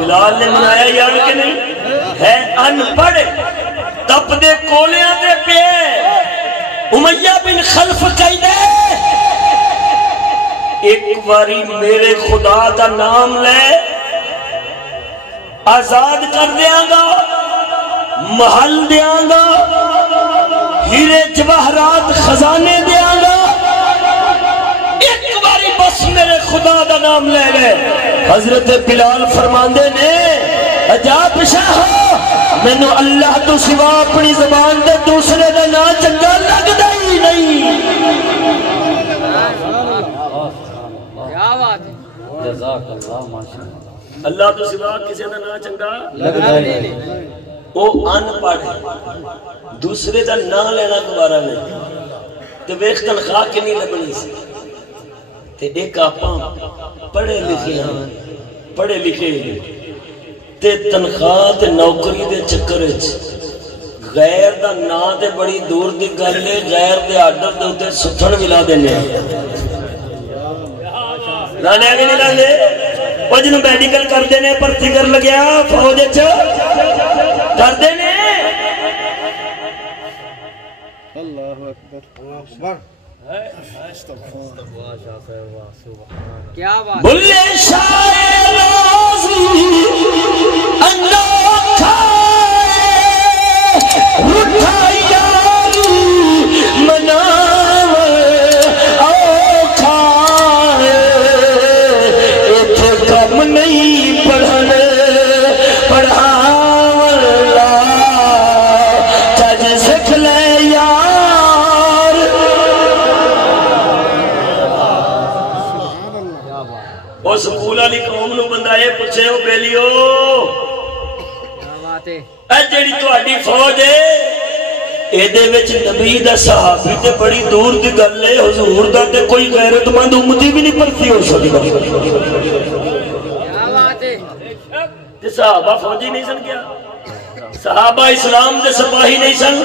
بلال نے منایا یار کہ نہیں ہے ان پڑھ تپ دے کولیاں دے پہ امیہ بن خلف کہی دے ایک باری میرے خدا دا نام لے آزاد کر دیاں گا محل دیاں گا ہیرے جواہرات خزانے دیاں گا ایک باری بس میرے خدا دا نام لے لے حضرت بلال فرماندے نے عجاب شاہ مینو اللہ تو سوا اپنی زبان دے دوسرے دا نا چنگا لگدا ہی نہیں جزاک اللہ ماشاءاللہ اللہ تو سوا کسی دا نا چنگا لگدا ہی نہیں وہ ان پڑھ دوسرے دا نا لینا گوارا نہیں تے ویکھ تنخواہ کنی لبنی سی تے ایک آپاں پڑھے لکھے تے تنخواہ تے نوکری دے چکر غیر دا نا تے بڑی دور دی گل ہے غیر دے آڈر دے ہوتے ستھن ملا دینے لانے آگے نہیں لانے وہ جنہوں میڈیکل کر دینے پرتھی کر لگیا فوج کر دینے اللہ اکبر کیا بات بلے شاہ رازی اللہ کھائے اٹھائی یاری مناوے او کھائے ایتھے کم نہیں پڑھنے پڑھاولا چج سکھ لے وہ سکول والی قوم نو بندہ یہ پوچھے او بیلیو اے جڑی تہاڈی فوج ہے اے دے وچ نبی دا صحابی تے بڑی دور دی گل ہے حضور دا تے کوئی غیرت مند امتی بھی نہیں پرتی ہو سکدا کیا بات ہے تے صحابہ فوجی نہیں سن کیا صحابہ اسلام دے سپاہی نہیں سن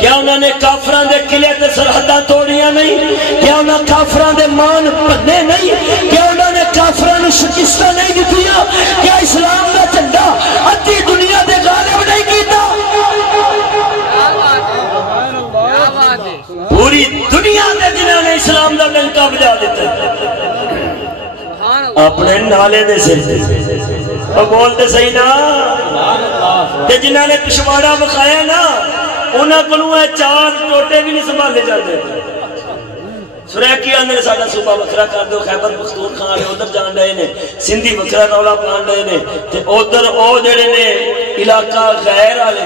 کیا انہوں نے کافراں دے قلعے تے سرحداں توڑیاں نہیں کیا انہوں نے کافراں دے مان پنے نہیں کیا انہوں نے کافراں نو شکستہ نہیں دتیاں کیا اسلام دا جھنڈا ادھی دنیا دے غالب نہیں کیتا پوری دنیا دے جنہوں نے اسلام دا ڈنکا بجا دیتا اپنے نالے دے سر اور بولتے صحیح نا تے جنہوں نے پشواڑا بخایا نا انہاں کو ہے چار ٹوٹے بھی نہیں سنبھالے جاتے سریکی اندر ساڈا صوبہ وکھرا کر دو خیبر پختونخوا والے ادھر جان رہے نے سندھی وکھرا رولا پان رہے نے تے ادھر او جڑے نے علاقہ غیر والے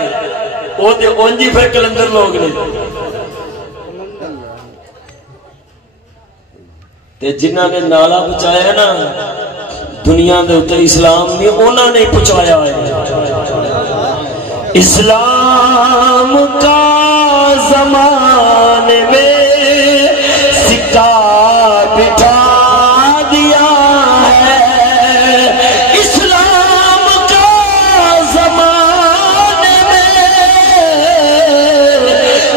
او تے اونجی پھر کلندر لوگ نے تے جنہاں نے نالا بچایا نا دنیا دے اتر اسلام میں انہوں نے پہنچایا ہے اسلام کا زمانے میں سکہ بٹھا دیا ہے اسلام کا زمانے میں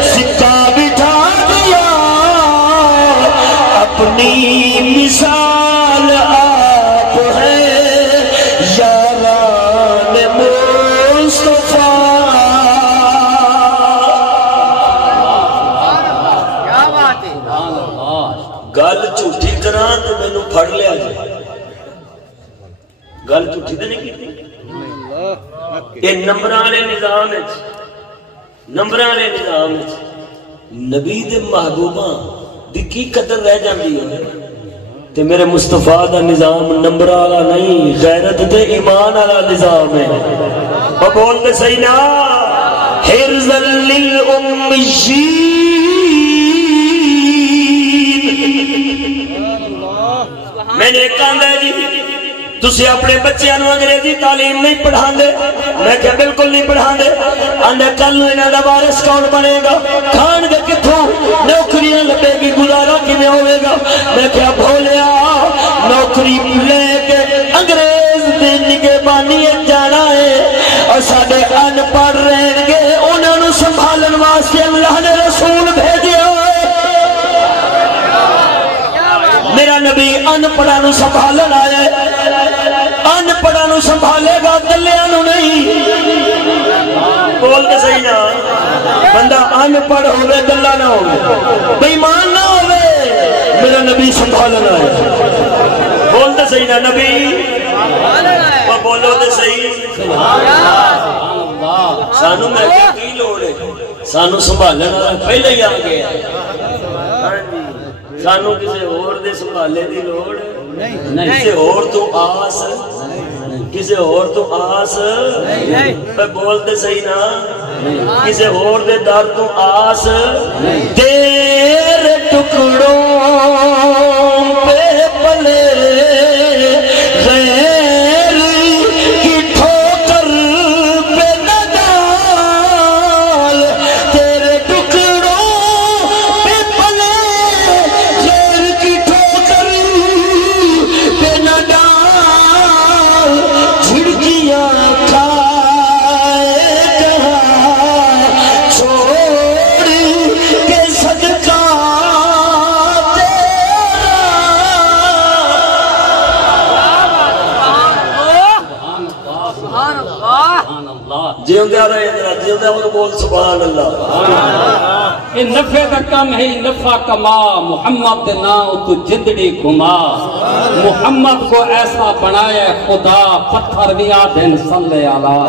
سکہ بٹھا دیا اپنی مثال آپ ہے یاران مصطفیٰ گل جھوٹی کران تو میں نو پھڑ لیا جائے گل جھوٹی تو نہیں کی یہ نمبرانے نظام نبی دے محبوبہ دی کی قدر رہ جاندی ہے تے میرے مصطفیٰ دا نظام نمبر والا نہیں غیرت تے ایمان والا نظام ہے وہ بولتے صحیح نا حرزا للأمیین میں نے کہا ہے جی تسی اپنے بچیاں نو انگریزی تعلیم نہیں پڑھا دے میں کہا بالکل نہیں پڑھا دے آندے کل انہاں دا وارث کون بنے گا کھان گے کتھوں نوکریاں لبے گی گزارا کیویں ہوے گا میں کہا بھولیا نوکری لے کے انگریز دی نگہبانی جانا ہے اور ساڈے ان پڑھ رہن گے انہاں نو سنبھالن واسطے اللہ نے رسول بھیجیا میرا نبی ان پڑھا نو سنبھالن آیا ہے ان پڑھا نو سنبھالے گا بولتے صحیح نا بندہ ان پڑھ ہوئے دلہ نہ ہوئے بےمان نہ ہوئے میرا نبی سنبھالنا ہے بولتے صحیح نا نبی وہ بولو تے صحیح سانو میں کی لوڑ ہے سانو سنبھالنا پہلے ہی آگے سانو کسی اور دے سنبھالے دی لوڑ کسی اور تو آس کسی اور تو آس پر بولتے صحیح نا کسی اور دے در تو آس تیرے ٹکڑوں پہ پلے غیر کی ٹھوکر پہ نہ ڈال تیرے ٹکڑوں پہ پلے غیر کی ٹھوکر پہ نہ ڈال جھڑکیاں کھائے جہاں چھوڑ کے صدقہ جیوں دے آ رہے ہیں جیوں دے آ بول سبحان اللہ یہ نفع کا کم ہے نفع کما محمد دے نام تو جندڑی گھما محمد کو ایسا بنایا خدا پتھر بھی آدھن صلی اللہ